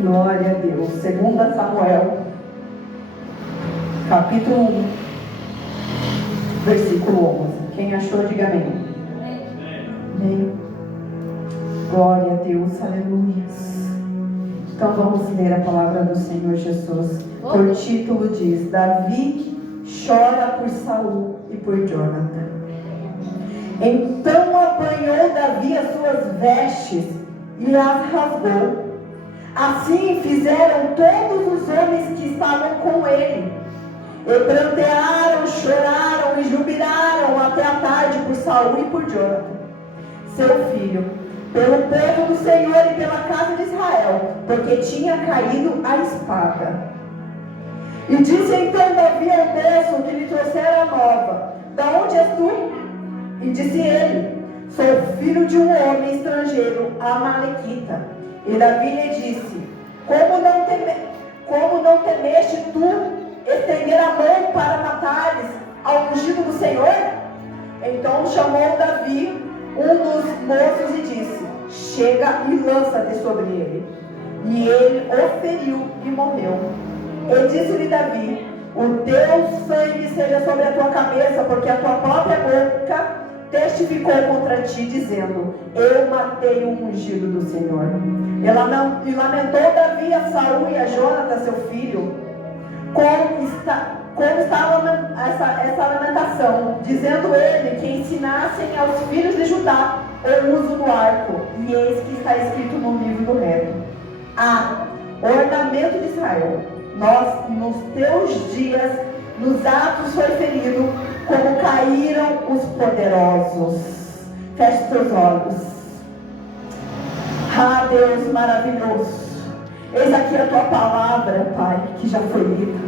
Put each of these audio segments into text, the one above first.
Glória a Deus. 2 Samuel, capítulo 1, versículo 11. Quem achou, diga amém. Amém. Glória a Deus, aleluia. Então vamos ler a palavra do Senhor Jesus. O título diz: Davi chora por Saul e por Jonathan. Então apanhou Davi as suas vestes e as rasgou. Assim fizeram todos os homens que estavam com ele. E prantearam, choraram e jubilaram até a tarde por Saul e por Jonathan, seu filho, pelo povo do Senhor e pela casa de Israel, porque tinha caído a espada. E disse então Davi ao moço que lhe trouxera a nova: Da onde és tu? E disse ele: Sou filho de um homem estrangeiro, amalequita. E Davi lhe disse: Como não temeste tu estender a mão para matares ao ungido do Senhor? Então chamou Davi um dos moços e disse: Chega e lança-te sobre ele. E ele o feriu e morreu. E disse-lhe Davi: O teu sangue seja sobre a tua cabeça, porque a tua própria boca testificou contra ti, dizendo: Eu matei o ungido do Senhor. E lamentou Davi a Saul e a Jonathan, seu filho, como está essa lamentação, dizendo ele que ensinassem aos filhos de Judá o uso do arco. E eis que está escrito no livro do reto: ornamento de Israel, nós nos teus dias, nos atos foi ferido, como caíram os poderosos. Feche teus olhos. Deus maravilhoso, eis aqui a tua palavra, Pai, que já foi lida.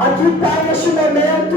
Aqui, Pai, neste momento,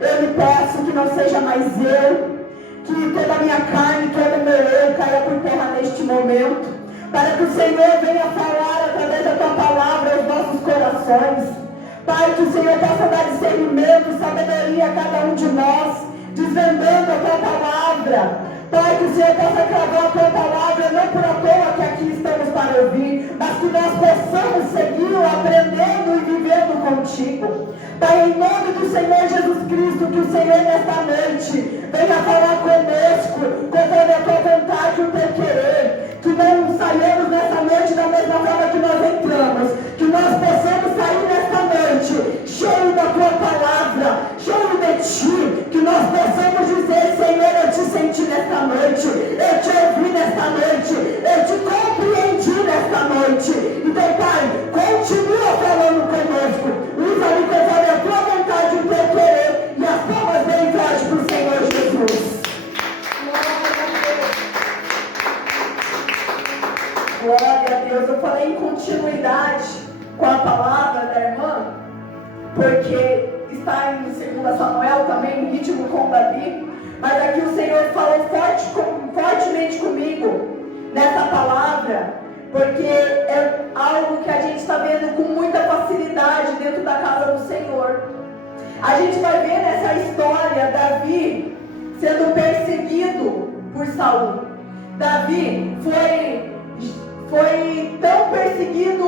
eu lhe peço que não seja mais eu, que toda a minha carne, todo o meu eu caia por terra neste momento, para que o Senhor venha falar através da tua palavra aos nossos corações. Pai, que o Senhor possa dar discernimento, sabedoria a cada um de nós, desvendando a tua palavra. Pai, que o Senhor possa cravar a tua palavra, não por à toa que aqui estamos para ouvir, mas que nós possamos seguir aprendendo e vivendo contigo. Pai, em nome do Senhor Jesus Cristo, que o Senhor nesta noite venha falar conosco, conforme a tua vontade e o teu querer. Que não saiamos nesta noite da mesma forma que nós entramos, que nós possamos sair nesta noite cheio da tua palavra, cheio de ti, que nós possamos dizer: Senhor, eu te senti nesta noite, eu te ouvi nesta noite, eu te compreendi nesta noite. Então, Pai, continua falando conosco, usa-me conforme a tua vontade e o teu querer, e as palmas bem fortes para o Senhor Jesus. Glória a Deus. Eu falei em continuidade com a palavra da irmã, porque está em 2 Samuel também, em ritmo com Davi, mas aqui o Senhor falou fortemente comigo nessa palavra, porque é algo que a gente está vendo com muita facilidade dentro da casa do Senhor. A gente vai ver nessa história Davi sendo perseguido por Saul. Davi foi tão perseguido,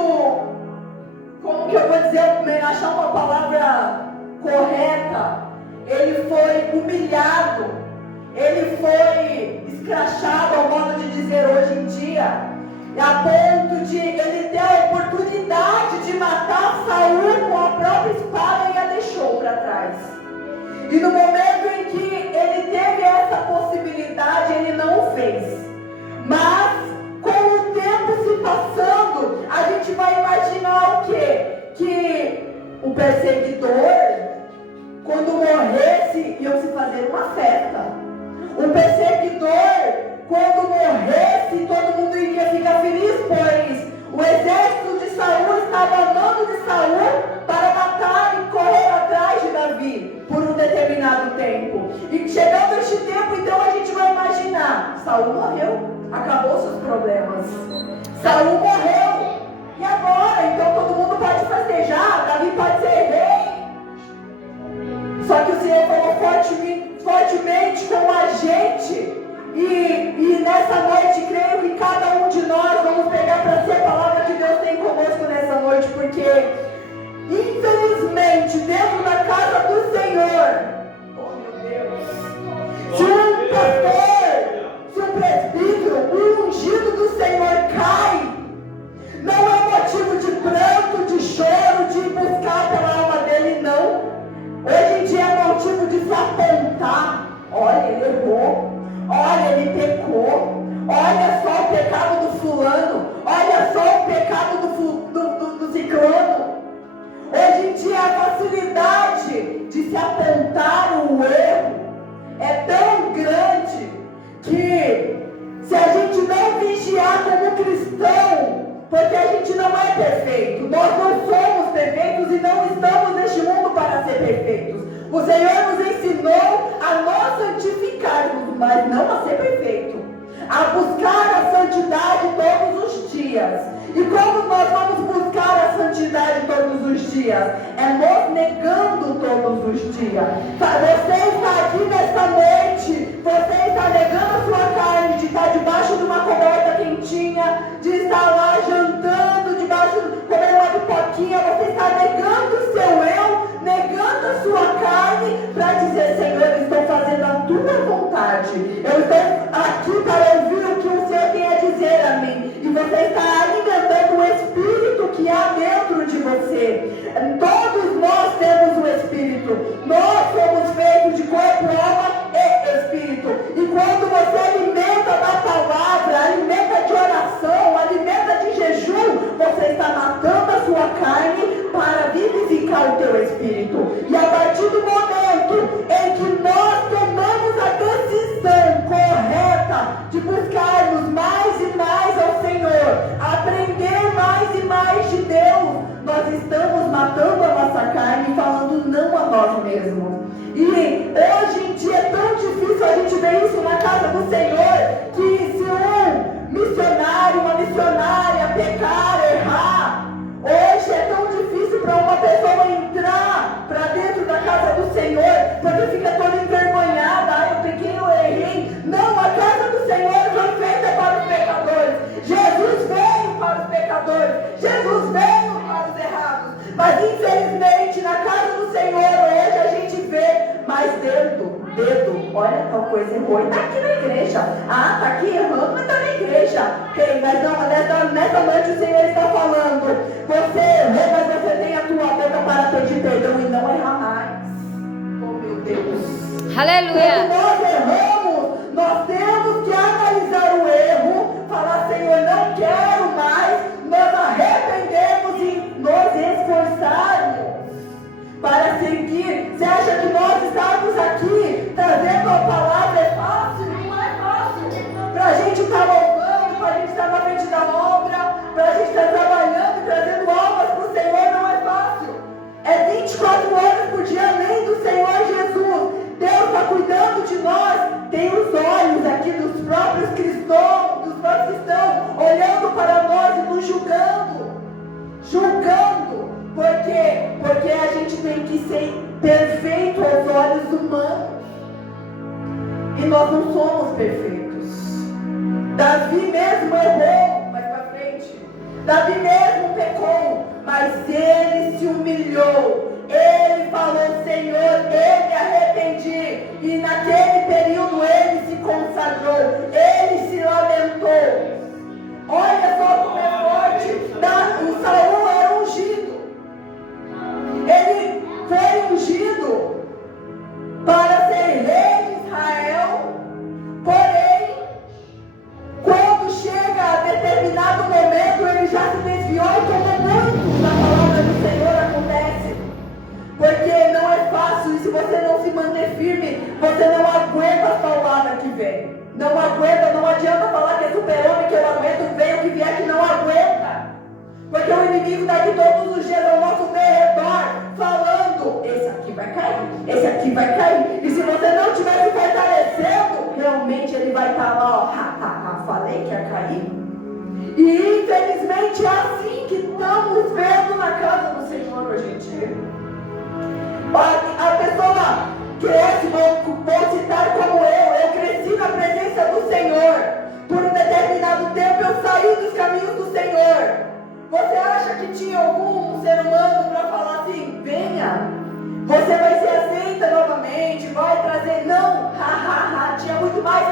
como que eu vou dizer, achar uma palavra correta, ele foi humilhado, ele foi escrachado, ao modo de dizer hoje em dia, a ponto de ele ter a oportunidade de matar Saul com a própria espada e a deixou para trás. E no momento em que ele teve essa possibilidade, ele não o fez. Mas com o tempo se passando, a gente vai imaginar o quê? Que o perseguidor, quando morresse, iam se fazer uma festa. O perseguidor, quando morresse, todo mundo iria ficar feliz, pois o exército de Saul estava a mando de Saul para matar e correr atrás de Davi por um determinado tempo. E chegando este tempo, então a gente vai imaginar: Saul morreu, acabou seus problemas. Saul morreu. E agora? Então todo mundo pode festejar, Davi pode ser rei. Só que o Senhor falou fortemente com a gente. E nessa noite, creio que cada um de nós vamos pegar perfeito. Nós não somos perfeitos e não estamos neste mundo para ser perfeitos. O Senhor nos ensinou a nós santificarmos, mas não a ser perfeito. A buscar a santidade todos os dias. E como nós vamos buscar a santidade todos os dias? É nos negando todos os dias. Você está aqui nesta noite, você está negando a sua carne, de estar debaixo de uma coberta quentinha, de estar lá jantando, comendo uma pipoquinha, você está negando o seu eu, negando a sua carne, para dizer: Senhor, eu estou fazendo a tua vontade. Eu estou aqui para ouvir o que o Senhor tem a dizer a mim. E você está alimentando o Espírito que há dentro de você. Todos nós temos o Espírito. Nós somos feitos de corpo, alma e Espírito. E quando você alimenta da palavra, alimenta de oração, alimenta de jejum, você está matando a sua carne para vivificar o teu Espírito. E a partir do momento em que nós tomamos a decisão correta de buscarmos mais e mais ao Senhor, aprender mais e mais de Deus, nós estamos matando a nossa carne e falando não a nós mesmos. E hoje em dia é tão difícil a gente ver isso na casa do Senhor, que se um missionário, uma missionária pecar, errar, hoje é tão difícil para uma pessoa entrar para dentro da casa do Senhor, porque fica toda envergonhada. Eu pequei, eu errei. Não, a casa do Senhor foi feita para os pecadores. Jesus veio para os pecadores. Jesus veio para os errados. Mas infelizmente na casa do Senhor hoje a gente vê mais dedo. Olha, tal coisa errou. Está aqui na igreja. Está aqui errando, mas está na igreja. Mas não, nessa noite o Senhor está falando: você errou, mas você tem a tua boca para pedir perdão e não errar mais. Oh, meu Deus. Aleluia. Quando nós erramos, nós temos que analisar o erro, falar: Senhor, não quero mais, nós arrependemos e nos esforçarmos para seguir. Você acha que nós estarmos aqui trazendo a palavra é fácil? Não é fácil. Para a gente estar louvando, para a gente estar na frente da obra, para a gente estar trabalhando e trazendo almas para o Senhor, não é fácil. É 24 horas por dia além do Senhor Jesus. Deus está cuidando de nós. Tem os olhos aqui dos próprios cristãos, olhando para nós e nos julgando. Porque a gente tem que ser perfeito aos olhos humanos. E nós não somos perfeitos. Davi mesmo errou, mais para frente. Davi mesmo pecou, mas ele se humilhou. Ele falou: Senhor, eu me arrependi. E naquele período ele se consagrou. Ele se lamentou. Olha só como é forte. O Saul era ungido. Ele foi ungido para ser rei de Israel. Porém, quando chega a determinado momento, ele já se desviou, e como muito da palavra do Senhor acontece. Porque não é fácil, e se você não se manter firme, você não aguenta a palavra que vem. Não aguenta, não adianta falar que é super-homem, que eu aguento, vem o que vier que não aguenta. Porque o inimigo está aqui todos os dias ao nosso derredor, falando: esse aqui vai cair, esse aqui vai cair. E se você não estiver se fortalecendo, realmente ele vai estar lá, ó, falei que ia cair. E infelizmente é assim que estamos vendo na casa do Senhor hoje em dia. A pessoa cresce, vou citar como eu cresci na presença do Senhor. Por um determinado tempo eu saí dos caminhos do Senhor. Você acha que tinha algum ser humano para falar assim: venha, você vai ser aceita novamente, vai trazer? Não, tinha muito mais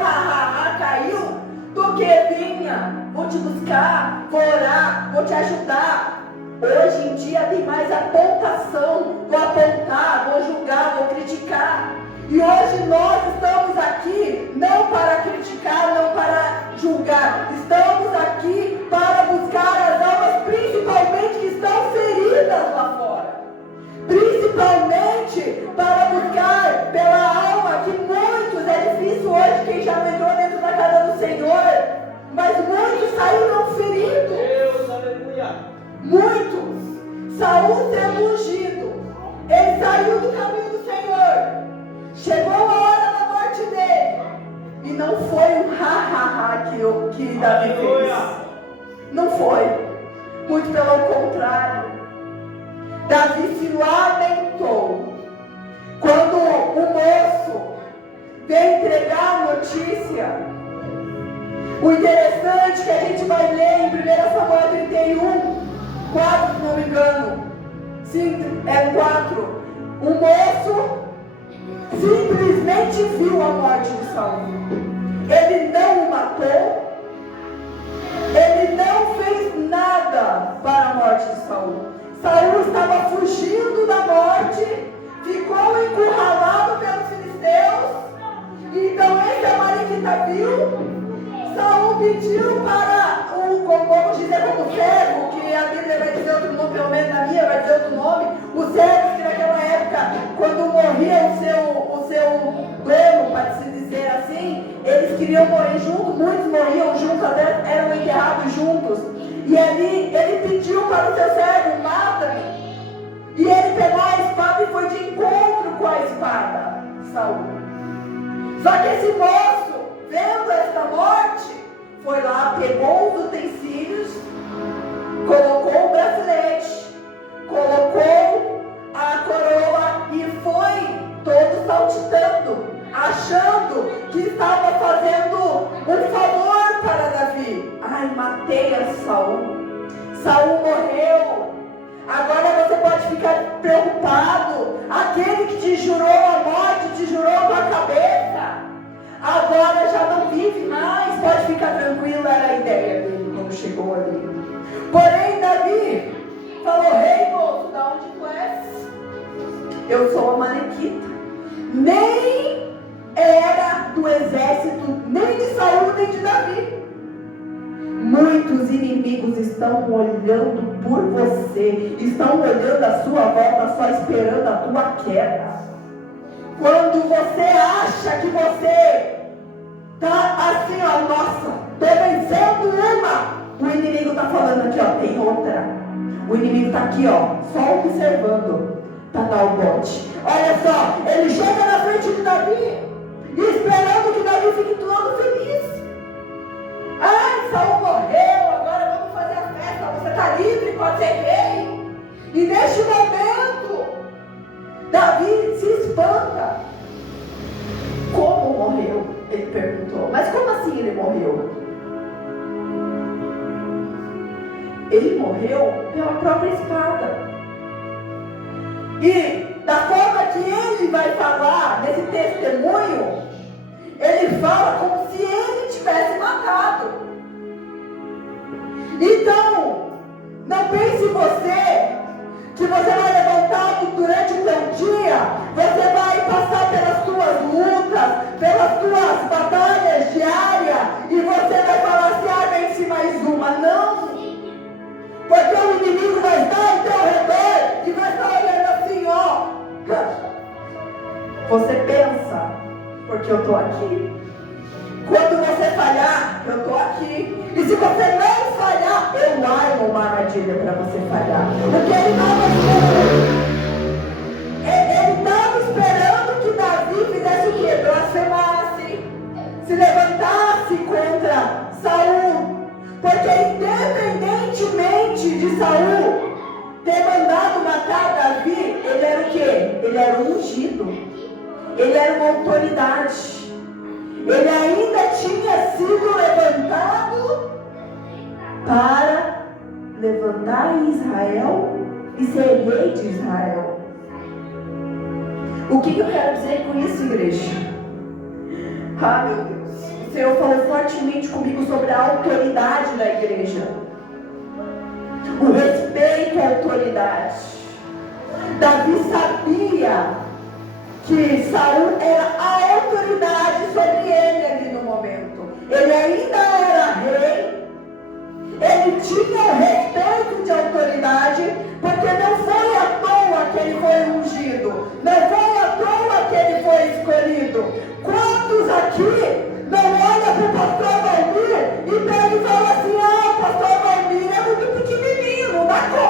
caiu do que vinha, vou te buscar, vou orar, vou te ajudar. Hoje em dia tem mais apontação, vou apontar, vou julgar, vou criticar. E hoje nós estamos aqui não para criticar, não para julgar. Estamos aqui para buscar as almas, principalmente que estão feridas lá fora. Principalmente para buscar pela alma, que muitos, é difícil hoje quem já não entrou dentro da casa do Senhor, mas muitos saíram feridos. Deus, aleluia. Muitos, Saul sendo ungido, ele saiu do caminho do Senhor, chegou a hora da morte dele, e não foi um ha-ha-ha que Davi fez. Não foi. Muito pelo contrário. Davi se lamentou. Quando o moço veio entregar a notícia, o interessante que a gente vai ler em 1 Samuel 31, 4, se não me engano. Sim, é 4. O moço simplesmente viu a morte de Saul. Ele não o matou. Ele não fez nada para a morte de Saul. Saul estava fugindo da morte, ficou encurralado pelos filisteus. Então esse amalekita viu. Saul pediu para vamos dizer como servo, que a Bíblia vai dizer outro nome, pelo menos na minha vai dizer outro nome. Os servos que naquela época, quando morria o seu dono, para se dizer assim, eles queriam morrer juntos, muitos morriam juntos, até eram enterrados juntos. E ali ele pediu para o seu servo, mata-me. E ele pegou a espada e foi de encontro com a espada, Saul. Só que esse moço, vendo esta morte, foi lá, pegou os utensílios, colocou o bracelete, colocou a coroa e foi todo saltitando, achando que estava fazendo um favor para Davi. Ai, matei a Saul. Saul morreu. Agora você pode ficar preocupado. Aquele que te jurou a morte, te jurou a tua cabeça, agora já não vive mais. Pode ficar tranquilo, era a ideia dele quando chegou ali. Porém, Davi falou: rei moço, da onde tu és? Eu sou amalekita. Nem era do exército, nem de Saul, nem de Davi. Muitos inimigos estão olhando por você, estão olhando a sua volta, só esperando a tua queda. Quando você acha que você está assim, ó, nossa, estou vencendo uma, o inimigo está falando aqui, ó, tem outra. O inimigo está aqui, ó, só observando para dar o bote. Olha só, ele chega na frente de Davi e esperando que Davi fique todo feliz. Ai, Saul morreu, agora vamos fazer a festa, você está livre, pode ser rei. E neste momento, Davi se espanta. Como morreu? Ele perguntou. Mas como assim ele morreu? Ele morreu pela própria espada. E da forma que ele vai falar nesse testemunho, ele fala como se ele tivesse matado. Então, não pense você que você vai levantar durante o seu dia, você vai passar pelas tuas lutas, pelas tuas batalhas diárias, e você vai falar assim: ah, vence mais uma. Não! Porque o inimigo vai estar ao teu redor e vai estar olhando assim, ó. Você pensa, porque eu estou aqui. Quando você falhar, eu estou aqui. E se você não falhar, eu largo uma armadilha para você falhar. Porque ele estava esperando que Davi fizesse o quê? Blasfemasse, se levantasse contra Saul. Porque independentemente de Saul ter mandado matar Davi, ele era o quê? Ele era um ungido. Ele era uma autoridade. Ele ainda tinha sido levantado para levantar Israel e ser rei de Israel. O que eu quero dizer com isso, igreja? Ah, meu Deus, o Senhor falou fortemente comigo sobre a autoridade da igreja. O respeito à autoridade. Davi sabia que Saul era a autoridade sobre ele ali no momento. Ele ainda era rei. Ele tinha o respeito de autoridade, porque não foi à toa que ele foi ungido. Não foi à toa que ele foi escolhido. Quantos aqui não olham para o pastor Valmir e pegam e falam assim: ah, o pastor Valmir é muito pequenininho, não dá conta.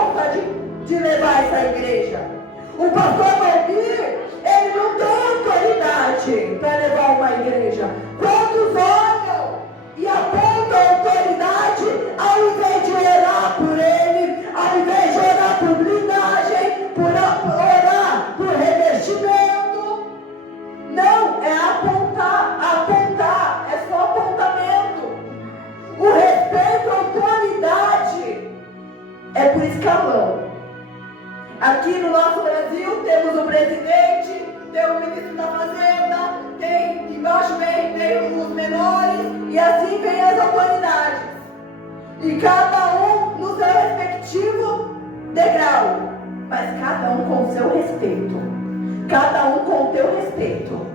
O pastor Valdir, ele não tem autoridade para levar uma igreja. Quantos olham e apontam a autoridade ao invés de orar por ele, ao invés de orar por blindagem, por orar por revestimento? Não, é apontar, é só apontamento. O respeito à autoridade é por escalão. Aqui no nosso Brasil temos o presidente, tem o ministro da Fazenda, tem embaixo tem os menores, e assim vem as autoridades. E cada um no seu respectivo degrau, mas cada um com o seu respeito. Cada um com o teu respeito.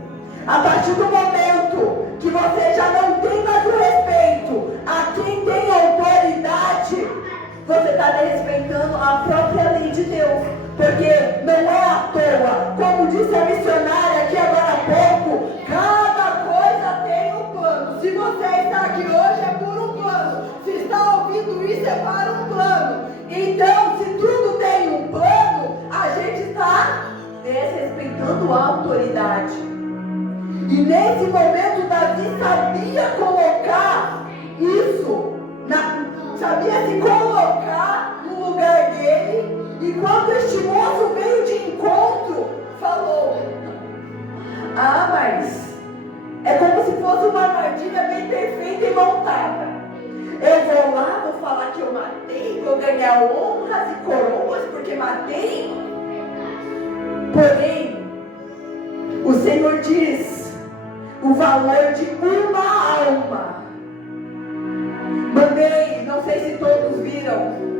A partir do momento que você já não tem mais o respeito a quem tem autoridade, você está desrespeitando a própria lei de Deus. Porque não é à toa, como disse a missionária aqui agora há pouco, cada coisa tem um plano. Se você está aqui hoje é por um plano. Se está ouvindo isso é para um plano. Então, se tudo tem um plano, a gente está desrespeitando a autoridade. E nesse momento Davi sabia colocar isso, sabia se colocar no lugar dele. E quando este moço veio de encontro, falou: ah, mas é como se fosse uma armadilha bem perfeita e montada. Eu vou lá, vou falar que eu matei, vou ganhar honras e coroas porque matei. Porém, o Senhor diz o valor de uma alma. Mandei, não sei se todos viram,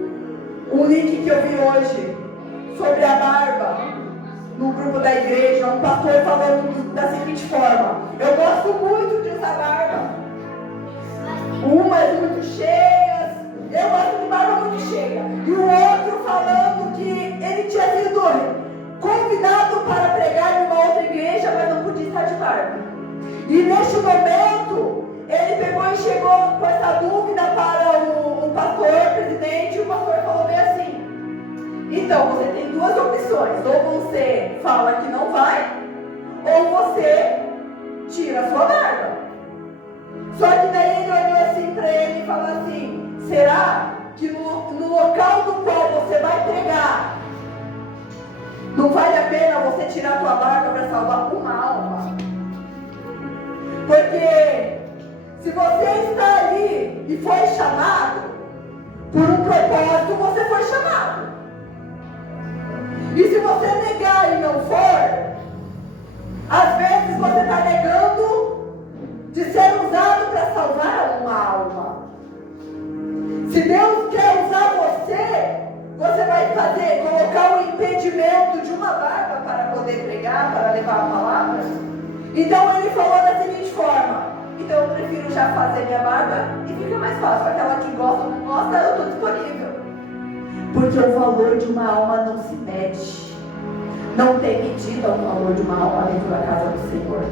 um link que eu vi hoje sobre a barba no grupo da igreja, um pastor falando da seguinte forma: eu gosto muito de usar barba, umas muito cheias, eu gosto de barba muito cheia, e o outro falando que ele tinha sido convidado para pregar em uma outra igreja, mas não podia estar de barba. E neste momento ele pegou e chegou com essa dúvida para o pastor, presidente, e o pastor falou bem assim: então você tem duas opções, ou você fala que não vai, ou você tira a sua barba. Só que daí ele olhou assim para ele e falou assim: será que no local do qual você vai pregar, não vale a pena você tirar a tua barba para salvar uma alma? Porque se você está ali e foi chamado por um propósito, você foi chamado. E se você negar e não for, às vezes você está negando de ser usado para salvar uma alma. Se Deus quer usar você, você vai colocar um impedimento de uma barba para poder pregar, para levar a palavra? Então ele falou da seguinte forma: então eu prefiro já fazer minha barba e fica mais fácil. Aquela que gosta ou não gosta, eu estou disponível. Porque o valor de uma alma não se mede. Não tem medida o valor de uma alma dentro da casa do Senhor.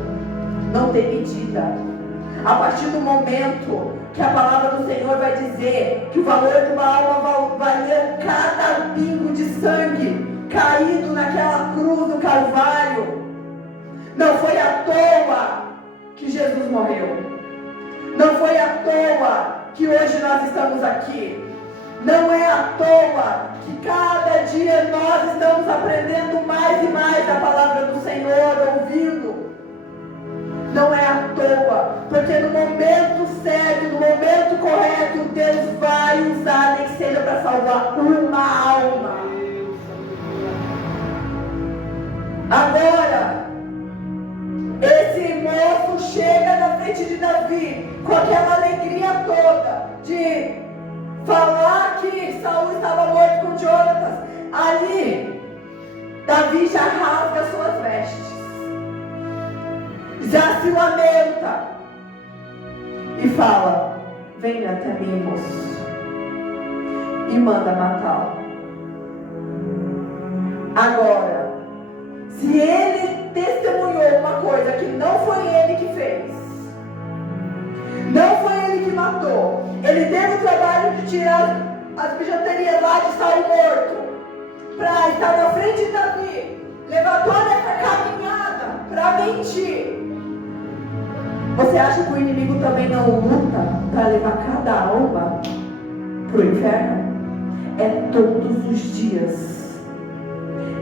Não tem medida. A partir do momento que a palavra do Senhor vai dizer que o valor de uma alma valeu cada pingo de sangue caído naquela cruz do Calvário, não foi à toa que Jesus morreu. Não foi à toa que hoje nós estamos aqui. Não é à toa que cada dia nós estamos aprendendo mais e mais a palavra do Senhor, ouvindo. Não é à toa, porque no momento certo, no momento correto, Deus vai usar, nem que seja para salvar uma alma. Agora, esse moço chega na frente de Davi com aquela alegria toda de falar que Saul estava morto com Jonatas. Ali, Davi já rasga suas vestes, já se lamenta e fala: venha até mim, moço, e manda matá-lo. Agora, se ele testemunhou uma coisa que não foi ele que fez, não foi ele que matou, ele teve o trabalho de tirar as bijuterias lá de Saul morto, para estar na frente de Davi, levantou nessa caminhada para mentir. Você acha que o inimigo também não luta para levar cada alma para o inferno? É todos os dias.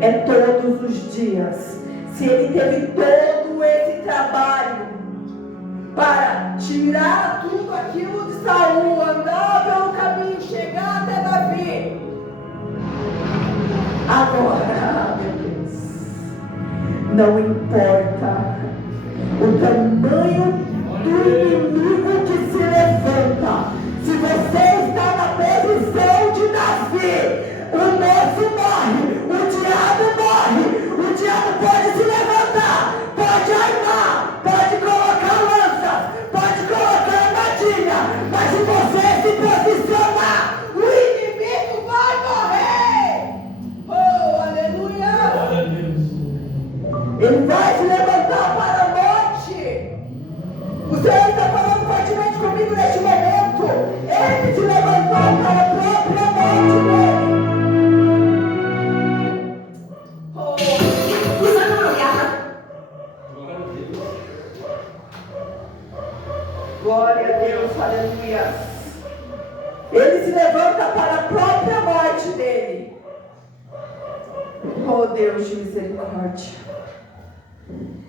É todos os dias. Se ele teve todo esse trabalho para tirar tudo aquilo de Saul, andar pelo caminho, chegar até Davi, agora, meu Deus, não importa o tamanho do inimigo que se levanta, se você está na posição de Davi, o moço morre, o diabo pode se levantar, pode armar, pode colocar lanças, pode colocar armadilha, mas se você se posicionar, o inimigo vai morrer. Oh, aleluia! Ele vai se levantar para a morte. O Senhor está falando fortemente comigo neste momento. Ele se levantou para a própria morte dele. Glória a Deus, aleluia. Ele se levanta para a própria morte dele. Oh Deus de misericórdia.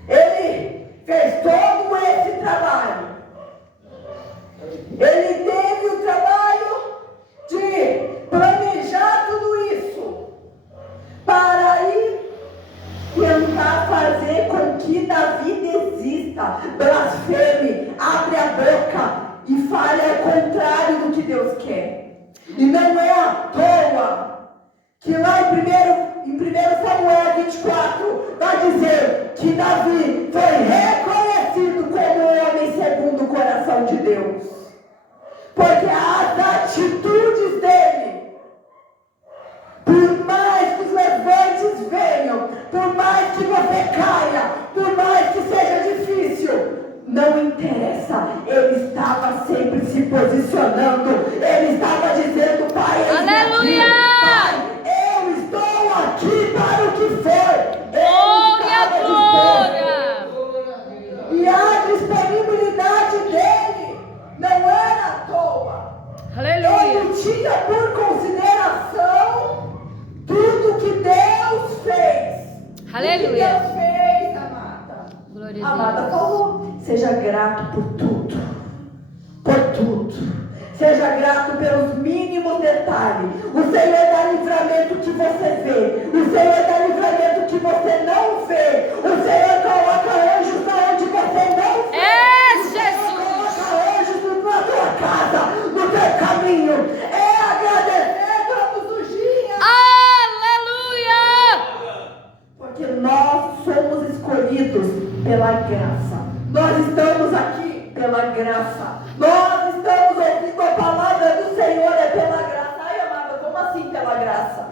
Ele fez todo esse trabalho. Ele teve o trabalho de planejar tudo isso para ir tentar fazer com que Davi desista, blasfeme, abre a boca e fale ao contrário do que Deus quer. E não é à toa que lá em 1 Samuel 24 vai dizer que Davi foi reconhecido como homem segundo o coração de Deus, porque as atitudes dele, por mais que os levantes venham, por mais que você caia, por mais que seja difícil, não interessa, ele estava sempre se posicionando, ele estava dizendo: Pai, aleluia! Pai, eu estou aqui para o que for. Glória! E a disponibilidade dele não era à toa. Aleluia! Ele tinha por consideração tudo que Deus fez. Aleluia! O que Deus fez, amada. Glória a Amada Deus. falou: seja grato por tudo. Por tudo. Seja grato pelos mínimos detalhes. O Senhor dá livramento que você vê. O Senhor dá livramento que você não vê. O Senhor coloca anjos onde você não vê. É, O Senhor Jesus! coloca anjos na tua casa, no teu caminho. É agradecer todos os dias. Aleluia! Porque nós somos escolhidos pela graça. Nós estamos aqui pela graça. Nós estamos ouvindo a palavra do Senhor, é pela graça. Ai, amada, como assim pela graça?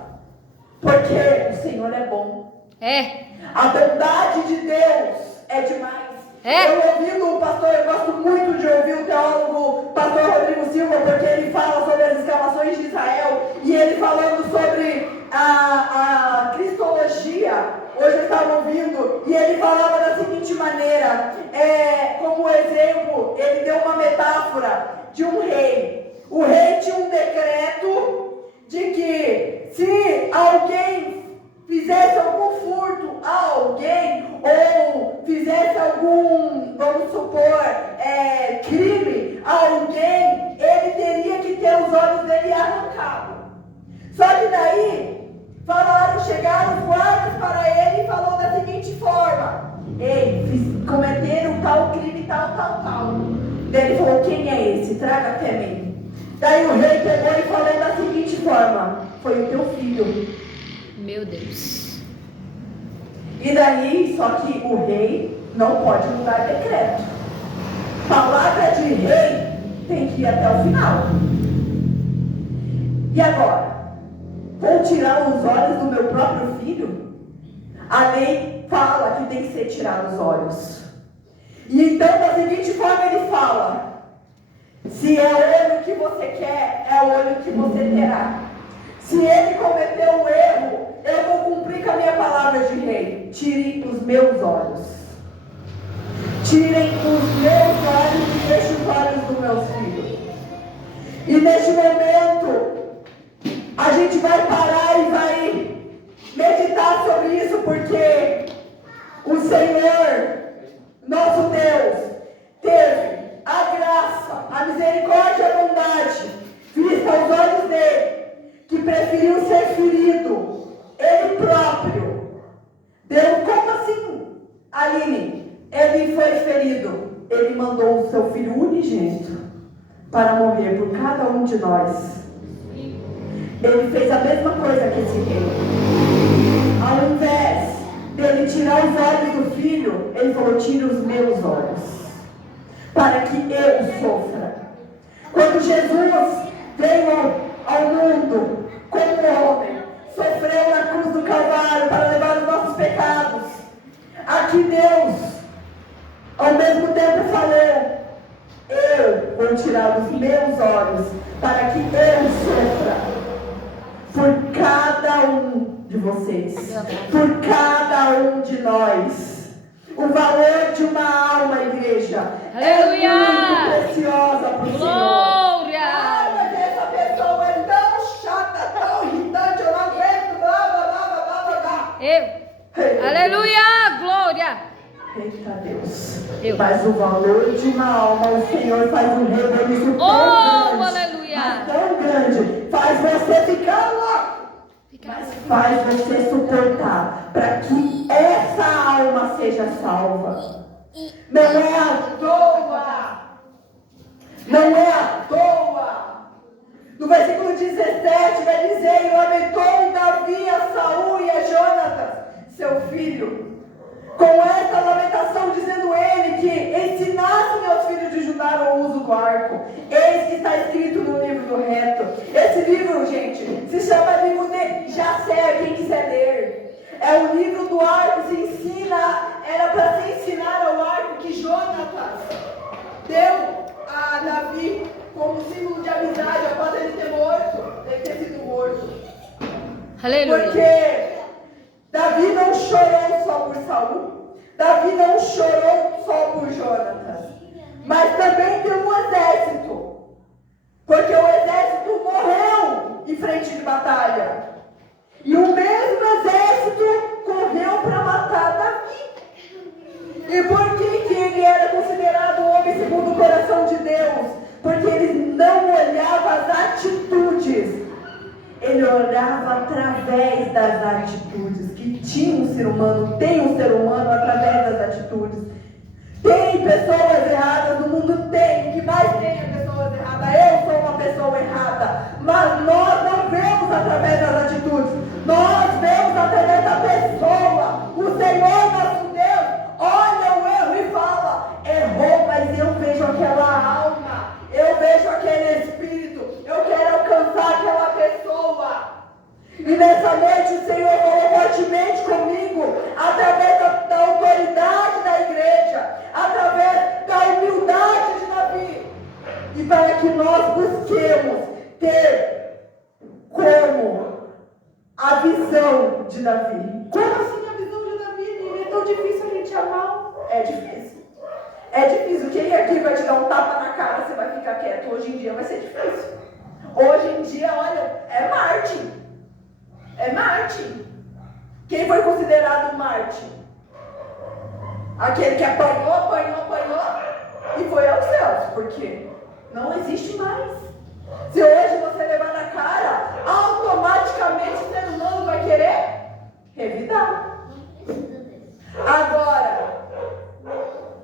Porque o Senhor é bom. É. A bondade de Deus é demais. Eu ouvindo o pastor, eu gosto muito de ouvir o teólogo pastor Rodrigo Silva, porque ele fala sobre as escavações de Israel, e ele falando sobre a cristologia. Hoje eu estava ouvindo, e ele falava da seguinte maneira, como exemplo, ele deu uma metáfora de um rei. O rei tinha um decreto de que se alguém fizesse algum furto a alguém, ou fizesse algum, vamos supor, crime a alguém, ele teria que ter os olhos dele arrancados. Só que daí, chegaram os guardas para ele e falou da seguinte forma: ei, cometeram tal crime, tal. Daí ele falou: quem é esse? Traga até mim. Daí o rei pegou e falou da seguinte forma: foi o teu filho. Meu Deus. E daí, só que o rei não pode mudar decreto. Palavra de rei tem que ir até o final. E agora? Vou tirar os olhos do meu próprio filho? A lei fala que tem que ser tirado os olhos. E então, da seguinte forma, ele fala: se é o olho que você quer, é o olho que você terá. Se ele cometeu um erro, eu vou cumprir com a minha palavra de rei. meus olhos. Tirem os meus olhos e deixem os olhos dos meus filhos. E neste momento, a gente vai parar e vai meditar sobre isso, porque o Senhor, nosso Deus, teve a graça, a misericórdia e a bondade vista aos olhos dele, que preferiu ser ferido, ele próprio. Deus, como assim, Aline? Ele foi ferido, ele mandou o seu filho unigênito para morrer por cada um de nós. Ele fez a mesma coisa que esse rei. Ao invés dele tirar os olhos do filho, ele falou: tira os meus olhos, para que eu sofra. Quando Jesus veio ao mundo como homem, sofreu na cruz do Calvário para levar os nossos pecados, aqui Deus, ao mesmo tempo, falou: eu vou tirar os meus olhos para que eu sofra por cada um de vocês, por cada um de nós. O valor de uma alma, igreja, Aleluia! É muito preciosa para o Senhor. Glória! Ah, mas essa pessoa é tão chata, tão irritante, eu não aguento, blá, blá, blá, blá, blá, blá. Aleluia! Glória! Eita Deus. Mas o valor de uma alma, o Senhor faz um rebuliço tão grande, aleluia! mas tão grande, faz você ficar louco, mas faz você suportar, para que essa alma seja salva. Não é à toa. Não é à toa. No versículo 17 vai dizer: e lamentou Davi a Saul e a Jonatas, seu filho, com esta lamentação, dizendo ele que ensinassem aos filhos de Judá o uso do arco. Eis que está escrito no livro do reto. Esse livro, gente, se chama livro de Jasser, quem quiser ler. É o livro do arco, se ensina, era para se ensinar ao arco que Jonatas deu a Davi como símbolo de amizade após ele ter sido morto. Aleluia! Porque Davi não chorou só por Saul, Davi não chorou só por Jonatas, mas também pelo exército, porque o exército morreu em frente de batalha, e o mesmo exército correu para matar Davi. E por que ele era considerado um homem segundo o coração de Deus? Porque ele não olhava as atitudes, ele olhava através das atitudes que tinha um ser humano, tem um ser humano através das atitudes. Tem pessoas erradas no mundo, tem, que mais tem pessoas erradas. Eu sou uma pessoa errada, mas nós não vemos através das atitudes, nós vemos através da pessoa. O Senhor nosso Deus olha o erro e fala: errou, mas eu vejo aquela alma, eu vejo aquele espírito, eu quero alcançar aquela pessoa. E nessa noite o Senhor falou fortemente comigo, através da autoridade da igreja, através da humildade de Davi, e para que nós busquemos ter como a visão de Davi. Como assim a visão de Davi? É tão difícil a gente amar? É difícil. É difícil. Quem aqui vai te dar um tapa na cara, você vai ficar quieto? Hoje em dia vai ser difícil. Hoje em dia, olha, é Marte. É Marte. Quem foi considerado Marte? Aquele que apanhou e foi aos céus, porque não existe mais. Se hoje você levar na cara, automaticamente o ser humano vai querer revidar. Agora,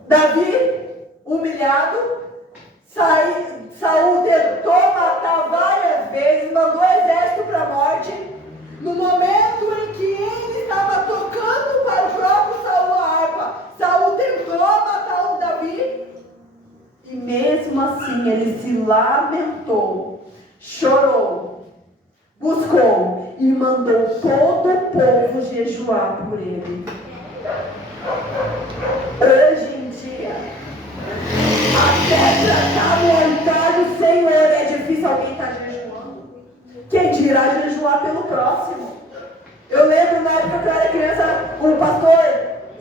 Davi, humilhado, Saul tentou matar várias vezes, mandou o exército para a morte. No momento em que ele estava tocando para o próprio Saul a harpa, Saul tentou matar o Davi, e mesmo assim ele se lamentou, chorou, buscou e mandou todo o povo jejuar por ele. Hoje em dia, até tratar o altar do Senhor é difícil alguém estar jejuando. Quem dirá jejuar pelo próximo? Eu lembro na época que eu era criança, o pastor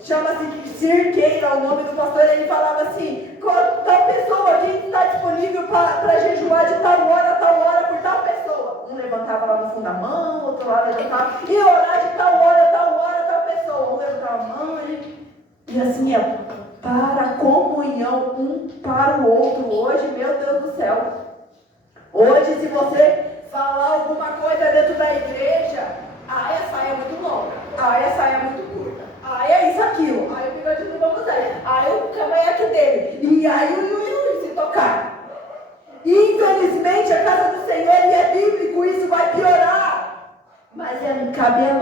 chama-se Cirqueira, o nome do pastor. Ele falava assim: tal pessoa, quem está disponível para jejuar de tal hora por tal pessoa. Um levantava lá no fundo da mão, outro lá levantava, e orar de tal hora, tal pessoa. Um levantava a mão e assim é, para a comunhão, um para o outro. Hoje, meu Deus do céu, hoje se você falar alguma coisa dentro da igreja, essa saia é muito longa, essa saia é muito curta, é isso, aquilo, o bigode do novo Zé, o cavanhaque dele, e se tocar. Infelizmente a casa do Senhor, e é bíblico, isso vai piorar. Mas cabe a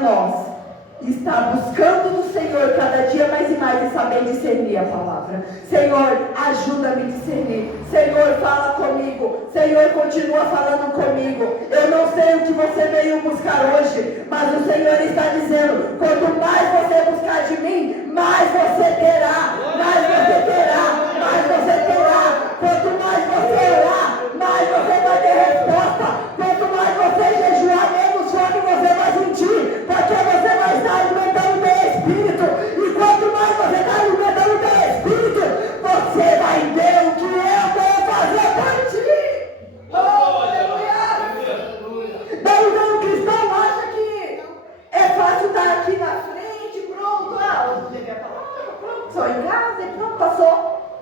nós estar buscando no Senhor cada dia mais e mais e saber discernir a palavra. Senhor, ajuda-me a discernir. Senhor, fala comigo. Senhor, continua falando comigo. Eu não sei o que você veio buscar hoje, mas o Senhor está dizendo: quanto mais você buscar de mim, mais você terá. Mais você terá. Mais você terá. Quanto mais você orar, mais você vai ter resposta. Quanto mais você jejuar, menos fome você vai sentir, porque você vai estar alimentando o teu espírito. E quanto mais você está alimentando o teu espírito, você vai ver o que eu vou fazer por ti. Oh, aleluia! Daí o cristão acha que é fácil estar aqui na frente, pronto, eu devia falar, pronto, só em casa e pronto, passou.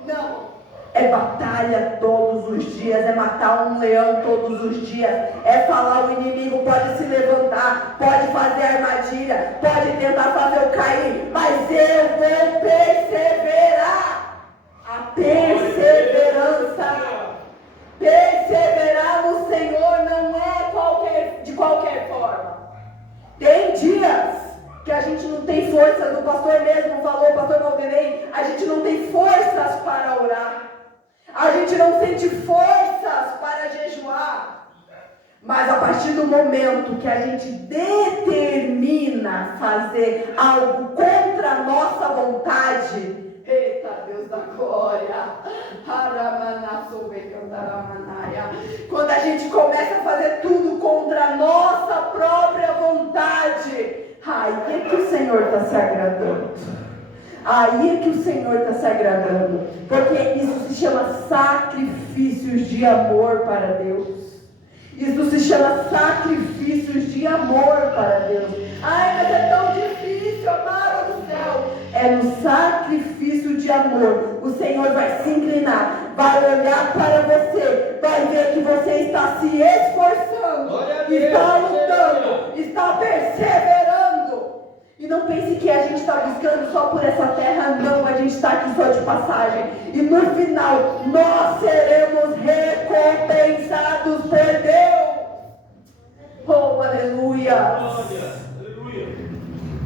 Não. É batalha todos os dias, é matar um leão todos os dias, é falar: o inimigo pode se levantar, pode fazer armadilha, pode tentar fazer eu cair, mas eu vou perseverar. A perseverança, perseverar no Senhor não é de qualquer forma. Tem dias que a gente não tem forças, o pastor mesmo falou, o pastor Valdirei, a gente não tem forças para orar. A gente não sente forças para jejuar. Mas a partir do momento que a gente determina fazer algo contra a nossa vontade, eita Deus da glória, quando a gente começa a fazer tudo contra a nossa própria vontade, aí é que o Senhor está se agradando. Aí é que o Senhor está se agradando, porque isso se chama sacrifícios de amor para Deus. Isso se chama sacrifícios de amor para Deus. Ai, mas é tão difícil, amado do céu. É no sacrifício de amor. O Senhor vai se inclinar, vai olhar para você, vai ver que você está se esforçando, está lutando, está perseverando. E não pense que a gente está buscando só por essa terra, não, a gente está aqui só de passagem. E no final, nós seremos recompensados por Deus. Oh, aleluia!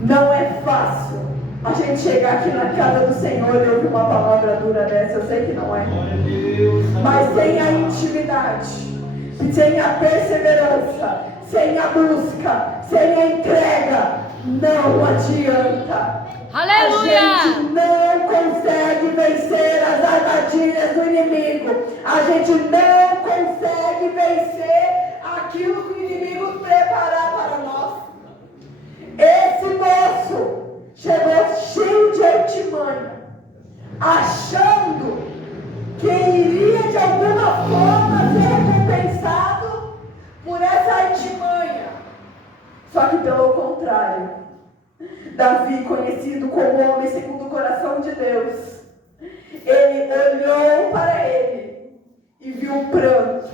Não é fácil a gente chegar aqui na casa do Senhor e ouvir uma palavra dura dessa, eu sei que não é. Mas sem a intimidade, sem a perseverança, sem a busca, sem a entrega, não adianta. Aleluia! A gente não consegue vencer as armadilhas do inimigo. A gente não consegue vencer aquilo que o inimigo preparar para nós. Esse moço chegou cheio de artimanha, achando que iria de alguma forma ser recompensado por essa artimanha. Só que pelo contrário, Davi, conhecido como homem segundo o coração de Deus, ele olhou para ele e viu pranto,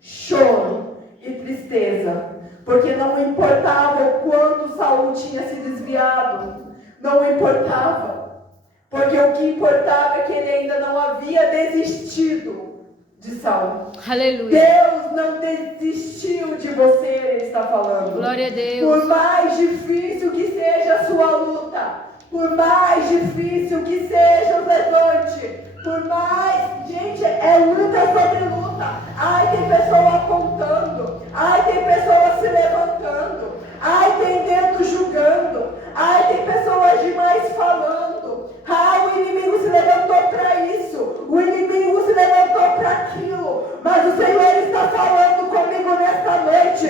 choro e tristeza, porque não importava o quanto Saul tinha se desviado, não importava, porque o que importava é que ele ainda não havia desistido de Saul. Aleluia. Deus não desistiu de você, ele está falando. Glória a Deus. Por mais difícil que seja a sua luta, por mais difícil que seja o levante, por mais, gente, é luta sobre luta. Ai, tem pessoa apontando, ai, tem pessoa se levantando, ai, tem dedo julgando, ai, tem pessoas demais falando. Ai, o inimigo se levantou para isso, o inimigo se levantou para aquilo, mas o Senhor está falando comigo nesta noite.